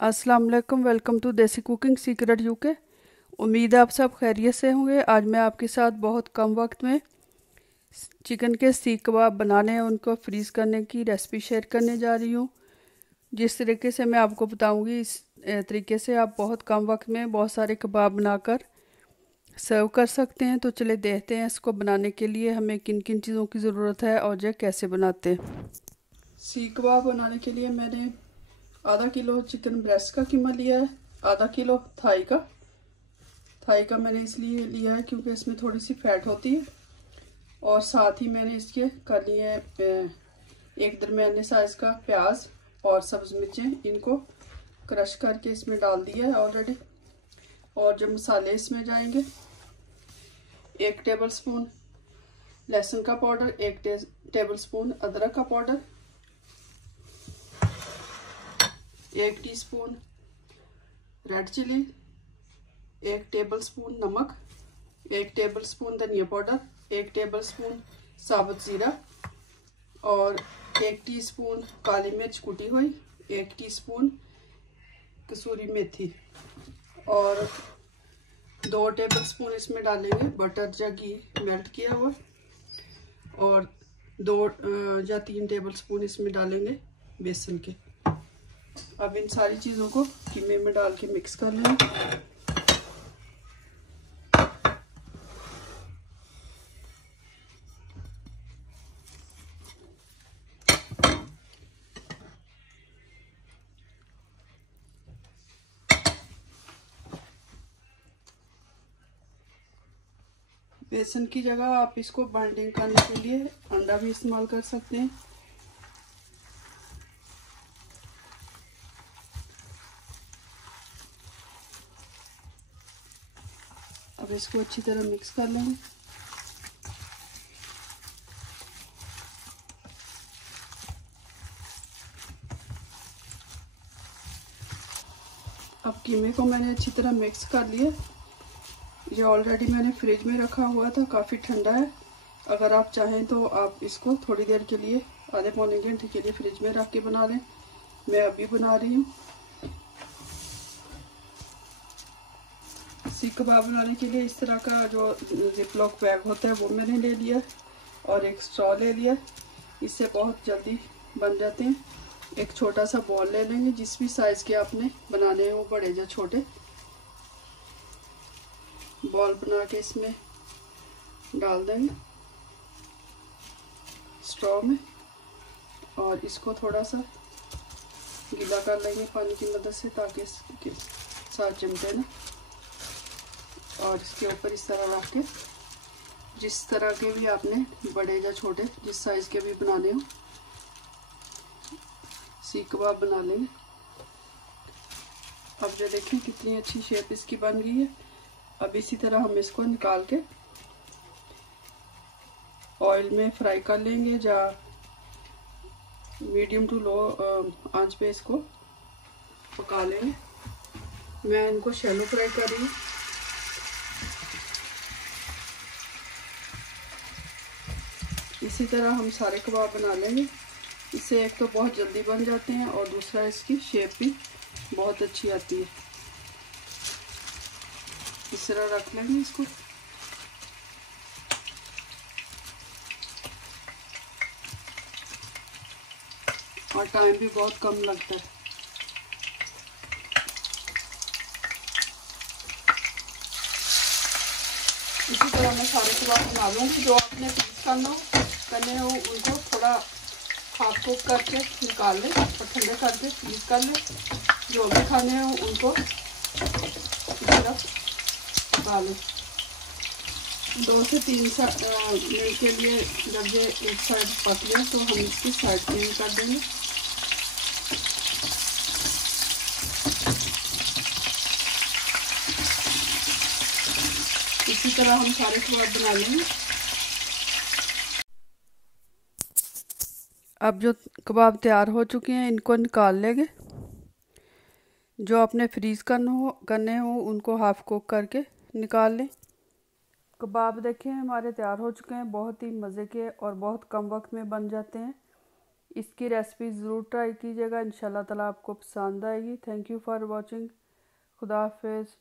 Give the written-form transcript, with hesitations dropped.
अस्सलाम वालेकुम। Welcome to देसी कुकिंग सीक्रेट यूके। उम्मीद है आप सब खैरियत से होंगे। आज मैं आपके साथ बहुत कम वक्त में चिकन के सीख कबाब बनाने हैं उनको फ्रीज़ करने की रेसिपी शेयर करने जा रही हूँ। जिस तरीके से मैं आपको बताऊँगी, इस तरीके से आप बहुत कम वक्त में बहुत सारे कबाब बनाकर सर्व कर सकते हैं। तो चले देखते हैं इसको बनाने के लिए हमें किन किन चीज़ों की ज़रूरत है और ये कैसे बनाते हैं। सीख कबाब बनाने के लिए मैंने आधा किलो चिकन ब्रेस्ट का कीमा लिया है, आधा किलो थाई का मैंने इसलिए लिया है क्योंकि इसमें थोड़ी सी फैट होती है। और साथ ही मैंने इसके कर लिए एक दरमियाने साइज का प्याज और सब्ज मिर्चें, इनको क्रश करके इसमें डाल दिया है ऑलरेडी। और जो मसाले इसमें जाएंगे, 1 टेबल स्पून लहसुन का पाउडर, 1 टेबल स्पून अदरक का powder, 1 teaspoon red chilli, 1 tablespoon नमक, 1 टेबल स्पून धनिया पाउडर, 1 टेबल स्पून साबुत जीरा और 1 टीस्पून काली मिर्च कुटी हुई, 1 टीस्पून कसूरी मेथी और 2 टेबल स्पून इसमें डालेंगे बटर या घी मेल्ट किया हुआ और 2 या 3 टेबल स्पून इसमें डालेंगे बेसन के। अब इन सारी चीज़ों को कीमे में डाल के मिक्स कर लेंगे। बेसन की जगह आप इसको बाइंडिंग करने के लिए अंडा भी इस्तेमाल कर सकते हैं। अब इसको अच्छी तरह मिक्स कर लेंगे। अब कीमे को मैंने अच्छी तरह मिक्स कर लिया। ये ऑलरेडी मैंने फ्रिज में रखा हुआ था, काफ़ी ठंडा है। अगर आप चाहें तो आप इसको थोड़ी देर के लिए, आधे पौने घंटे के लिए फ्रिज में रख के बना लें। मैं अभी बना रही हूँ। सीख कबाब बनाने के लिए इस तरह का जो जिपलॉक बैग होता है वो मैंने ले लिया और एक स्ट्रॉ ले लिया। इससे बहुत जल्दी बन जाते हैं। एक छोटा सा बॉल ले लेंगे, जिस भी साइज़ के आपने बनाने हैं, वो बड़े या छोटे बॉल बना के इसमें डाल देंगे स्ट्रॉ में और इसको थोड़ा सा गीला कर लेंगे पानी की मदद से, ताकि इसके साथ चिमटे ना। और इसके ऊपर इस तरह रख के, जिस तरह के भी आपने बड़े या छोटे जिस साइज़ के भी बनाने हो, सीख कबाब बना लेंगे। अब जो देखें कितनी अच्छी शेप इसकी बन गई है। अब इसी तरह हम इसको निकाल के ऑयल में फ्राई कर लेंगे या मीडियम टू लो आंच पे इसको पका लेंगे। मैं इनको शैलो फ्राई कर रही हूँ। इसी तरह हम सारे कबाब बना लेंगे। इससे एक तो बहुत जल्दी बन जाते हैं और दूसरा इसकी शेप भी बहुत अच्छी आती है। इस तरह रख लेंगे इसको। और टाइम भी बहुत कम लगता है। इसी तरह मैं सारे कबाब बना लूँगी। जो आपने पीस करने हो उनको थोड़ा हाफ कुक करके निकाल लें और ठंडे करके पीस कर लें। जो भी खाने हो उनको इस तरह पका लें। 2 से 3 मिनट के लिए जब ये एक साइड पक गया तो हम इसकी साइड चेंज कर देंगे। इसी तरह हम सारे कबाब बना लेंगे। अब जो कबाब तैयार हो चुके हैं इनको निकाल लेंगे। जो आपने फ्रीज़ करने हो उनको हाफ कुक करके निकाल लें। कबाब देखें हमारे तैयार हो चुके हैं। बहुत ही मज़े के और बहुत कम वक्त में बन जाते हैं। इसकी रेसिपी ज़रूर ट्राई कीजिएगा, इंशाल्लाह ताला आपको पसंद आएगी। Thank you for watching. खुदा हाफिज़।